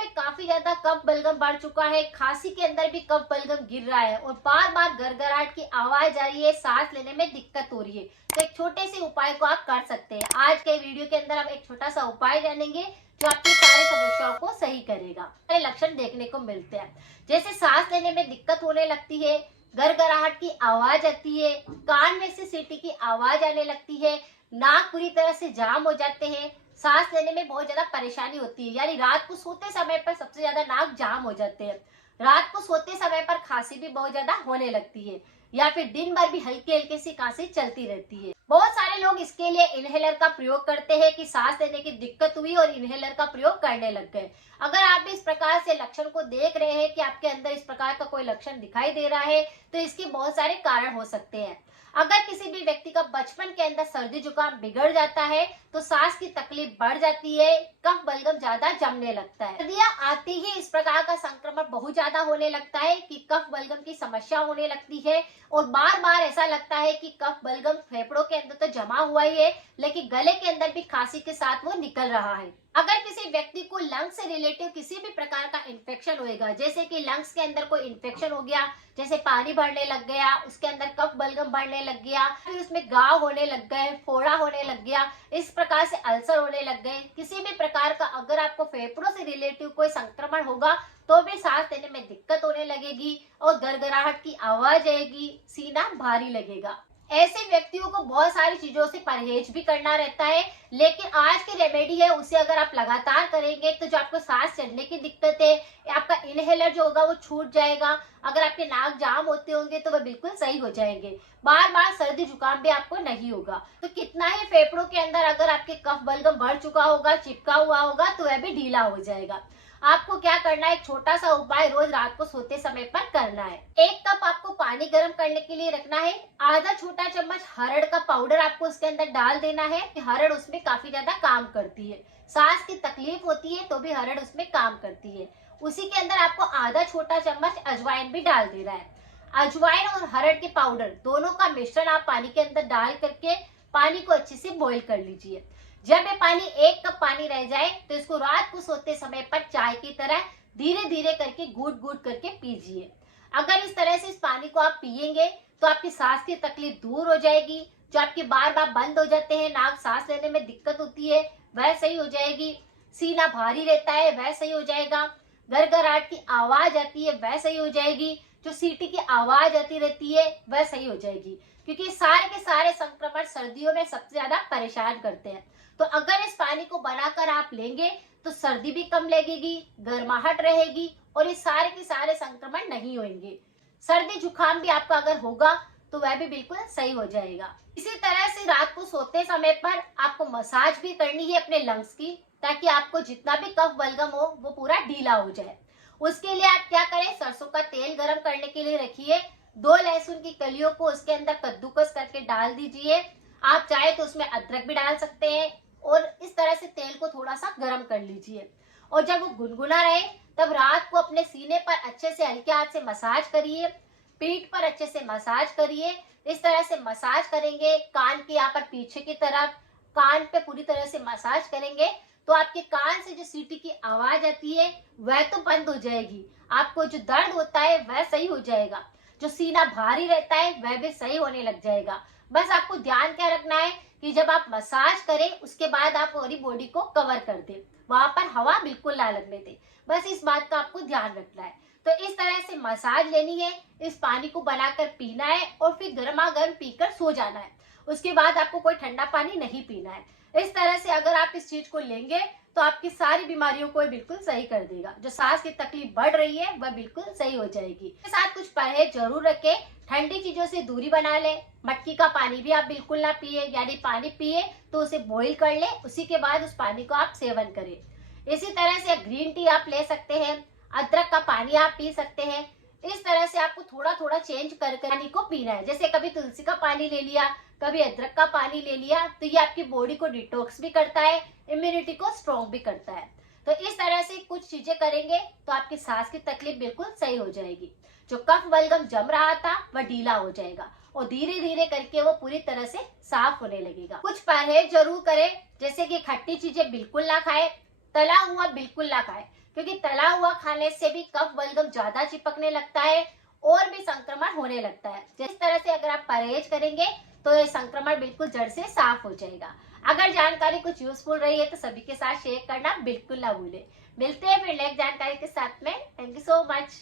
में काफी ज्यादा कफ बलगम बढ़ चुका है, खांसी के अंदर भी कफ बलगम गिर रहा है और बार बार गड़गड़ाहट की आवाज आ रही है, सांस लेने में दिक्कत हो रही है, तो एक छोटे से उपाय को आप कर सकते हैं। आज के वीडियो के अंदर हम एक छोटा सा उपाय जानेंगे जो आपकी सारी समस्याओं को सही करेगा। सारे लक्षण देखने को मिलते हैं, जैसे सांस लेने में दिक्कत होने लगती है, गड़गड़ाहट की आवाज आती है, कान में से सीटी की आवाज आने लगती है, नाक पूरी तरह से जाम हो जाते हैं, सांस लेने में बहुत ज्यादा परेशानी होती है, यानी रात को सोते समय पर सबसे ज्यादा नाक जाम हो जाते हैं, रात को सोते समय पर खांसी भी बहुत ज्यादा होने लगती है, या फिर दिन भर भी हल्की हल्की सी खांसी चलती रहती है। बहुत सारे लोग इसके लिए इनहेलर का प्रयोग करते हैं कि सांस लेने की दिक्कत हुई और इनहेलर का प्रयोग करने लग गए। अगर आप भी इस प्रकार से लक्षण को देख रहे हैं कि आपके अंदर इस प्रकार का कोई लक्षण दिखाई दे रहा है, तो इसके बहुत सारे कारण हो सकते हैं। अगर किसी भी व्यक्ति का बचपन के अंदर सर्दी जुकाम बिगड़ जाता है तो सांस की तकलीफ बढ़ जाती है, कफ बलगम ज्यादा जमने लगता है। सर्दियां आती ही इस प्रकार का संक्रमण बहुत ज्यादा होने लगता है कि कफ बलगम की समस्या होने लगती है और बार बार ऐसा लगता है कि कफ बलगम फेफड़ों के अंदर तो जमा हुआ ही है, लेकिन गले के अंदर भी खांसी के साथ वो निकल रहा है। अगर किसी व्यक्ति को लंग्स से रिलेटिव किसी भी प्रकार का इन्फेक्शन होएगा, जैसे कि लंग्स के अंदर कोई इन्फेक्शन हो गया, जैसे पानी भरने लग गया, उसके अंदर कफ बलगम बढ़ने लग गया, फिर उसमें घाव होने लग गए, फोड़ा होने लग गया, इस प्रकार से अल्सर होने लग गए, किसी भी प्रकार का अगर आपको फेफड़ों से रिलेटिव कोई संक्रमण होगा तो भी सांस लेने में दिक्कत होने लगेगी और गड़गड़ाहट की आवाज आएगी, सीना भारी लगेगा। ऐसे व्यक्तियों को बहुत सारी चीजों से परहेज भी करना रहता है, लेकिन आज की रेमेडी है उसे अगर आप लगातार करेंगे तो जो आपको सांस चढ़ने की दिक्कत है, आपका इनहेलर जो होगा वो छूट जाएगा। अगर आपके नाक जाम होते होंगे तो वह बिल्कुल सही हो जाएंगे, बार बार सर्दी जुकाम भी आपको नहीं होगा। तो कितना ही फेफड़ों के अंदर अगर आपके कफ बलगम बढ़ चुका होगा, चिपका हुआ होगा, तो वह भी ढीला हो जाएगा। आपको क्या करना है, एक छोटा सा उपाय रोज रात को सोते समय पर करना है। 1 कप आपको पानी गर्म करने के लिए रखना है, आधा छोटा चम्मच हरड़ का पाउडर आपको उसके अंदर डाल देना है। हरड़ उसमें काफी ज्यादा काम करती है, सांस की तकलीफ होती है तो भी हरड़ उसमें काम करती है। उसी के अंदर आपको आधा छोटा चम्मच अजवाइन भी डाल देना है। अजवाइन और हरड़ के पाउडर दोनों का मिश्रण आप पानी के अंदर डाल करके पानी को अच्छे से बॉईल कर लीजिए। जब ये पानी 1 कप पानी रह जाए तो इसको रात को सोते समय पर चाय की तरह धीरे धीरे करके घूट घूट करके पीजिए। अगर इस तरह से इस पानी को आप पिएंगे तो आपकी सांस की तकलीफ दूर हो जाएगी, जो आपके बार बार बंद हो जाते हैं, नाक सांस लेने में दिक्कत होती है वह सही हो जाएगी, सीना भारी रहता है वह सही हो जाएगा, गड़गड़ाहट की आवाज आती है वह सही हो जाएगी, जो सीटी की आवाज आती रहती है वह सही हो जाएगी, क्योंकि सारे के सारे संक्रमण सर्दियों में सबसे ज्यादा परेशान करते हैं। तो अगर इस पानी को बनाकर आप लेंगे तो सर्दी भी कम लगेगी, गर्माहट रहेगी और ये सारे के सारे संक्रमण नहीं होंगे। सर्दी जुकाम भी आपका अगर होगा तो वह भी बिल्कुल सही हो जाएगा। इसी तरह से रात को सोते समय पर आपको मसाज भी करनी है अपने लंग्स की, ताकि आपको जितना भी कफ बलगम हो वो पूरा ढीला हो जाए। उसके लिए आप क्या करें, सरसों का तेल गरम करने के लिए रखिए, 2 लहसुन की कलियों को उसके अंदर कद्दूकस करके डाल दीजिए। आप चाहे तो उसमें अदरक भी डाल सकते हैं और इस तरह से तेल को थोड़ा सा गर्म कर लीजिए और जब वो गुनगुना रहे तब रात को अपने सीने पर अच्छे से हल्के हाथ से मसाज करिए, पीठ पर अच्छे से मसाज करिए। इस तरह से मसाज करेंगे, कान के यहाँ पर पीछे की तरफ कान पे पूरी तरह से मसाज करेंगे तो आपके कान से जो सीटी की आवाज आती है वह तो बंद हो जाएगी, आपको जो दर्द होता है वह सही हो जाएगा, जो सीना भारी रहता है वह भी सही होने लग जाएगा। बस आपको ध्यान क्या रखना है कि जब आप मसाज करें उसके बाद आप पूरी बॉडी को कवर कर दें, वहां पर हवा बिल्कुल ना लगने दें, बस इस बात का आपको ध्यान रखना है। तो इस तरह से मसाज लेनी है, इस पानी को बनाकर पीना है और फिर गर्मा गर्म पीकर सो जाना है। उसके बाद आपको कोई ठंडा पानी नहीं पीना है। इस तरह से अगर आप इस चीज को लेंगे तो आपकी सारी बीमारियों को बिल्कुल सही कर देगा, जो सांस की तकलीफ बढ़ रही है वह बिल्कुल सही हो जाएगी। इसके साथ कुछ परहेज जरूर रखें, ठंडी चीजों से दूरी बना ले, मटकी का पानी भी आप बिल्कुल ना पिए, यानी पानी पिए तो उसे बॉईल कर ले, उसी के बाद उस पानी को आप सेवन करें। इसी तरह से ग्रीन टी आप ले सकते हैं, अदरक का पानी आप पी सकते हैं। इस तरह से आपको थोड़ा थोड़ा चेंज कर पानी को पीना है, जैसे कभी तुलसी का पानी ले लिया, कभी अदरक का पानी ले लिया, तो ये आपकी बॉडी को डिटॉक्स भी करता है, इम्यूनिटी को स्ट्रॉन्ग भी करता है। तो इस तरह से कुछ चीजें करेंगे तो आपकी सांस की तकलीफ बिल्कुल सही हो जाएगी, जो कफ बलगम जम रहा था वह ढीला हो जाएगा और धीरे धीरे करके वो पूरी तरह से साफ होने लगेगा। कुछ परहेज जरूर करें, जैसे कि खट्टी चीजें बिल्कुल ना खाए, तला हुआ बिल्कुल ना खाए, क्योंकि तला हुआ खाने से भी कफ बलगम ज्यादा चिपकने लगता है और भी संक्रमण होने लगता है। जिस तरह से अगर आप परहेज करेंगे तो ये संक्रमण बिल्कुल जड़ से साफ हो जाएगा। अगर जानकारी कुछ यूजफुल रही है तो सभी के साथ शेयर करना बिल्कुल ना भूलें। मिलते हैं फिर नेक्स्ट जानकारी के साथ में। Thank you so much.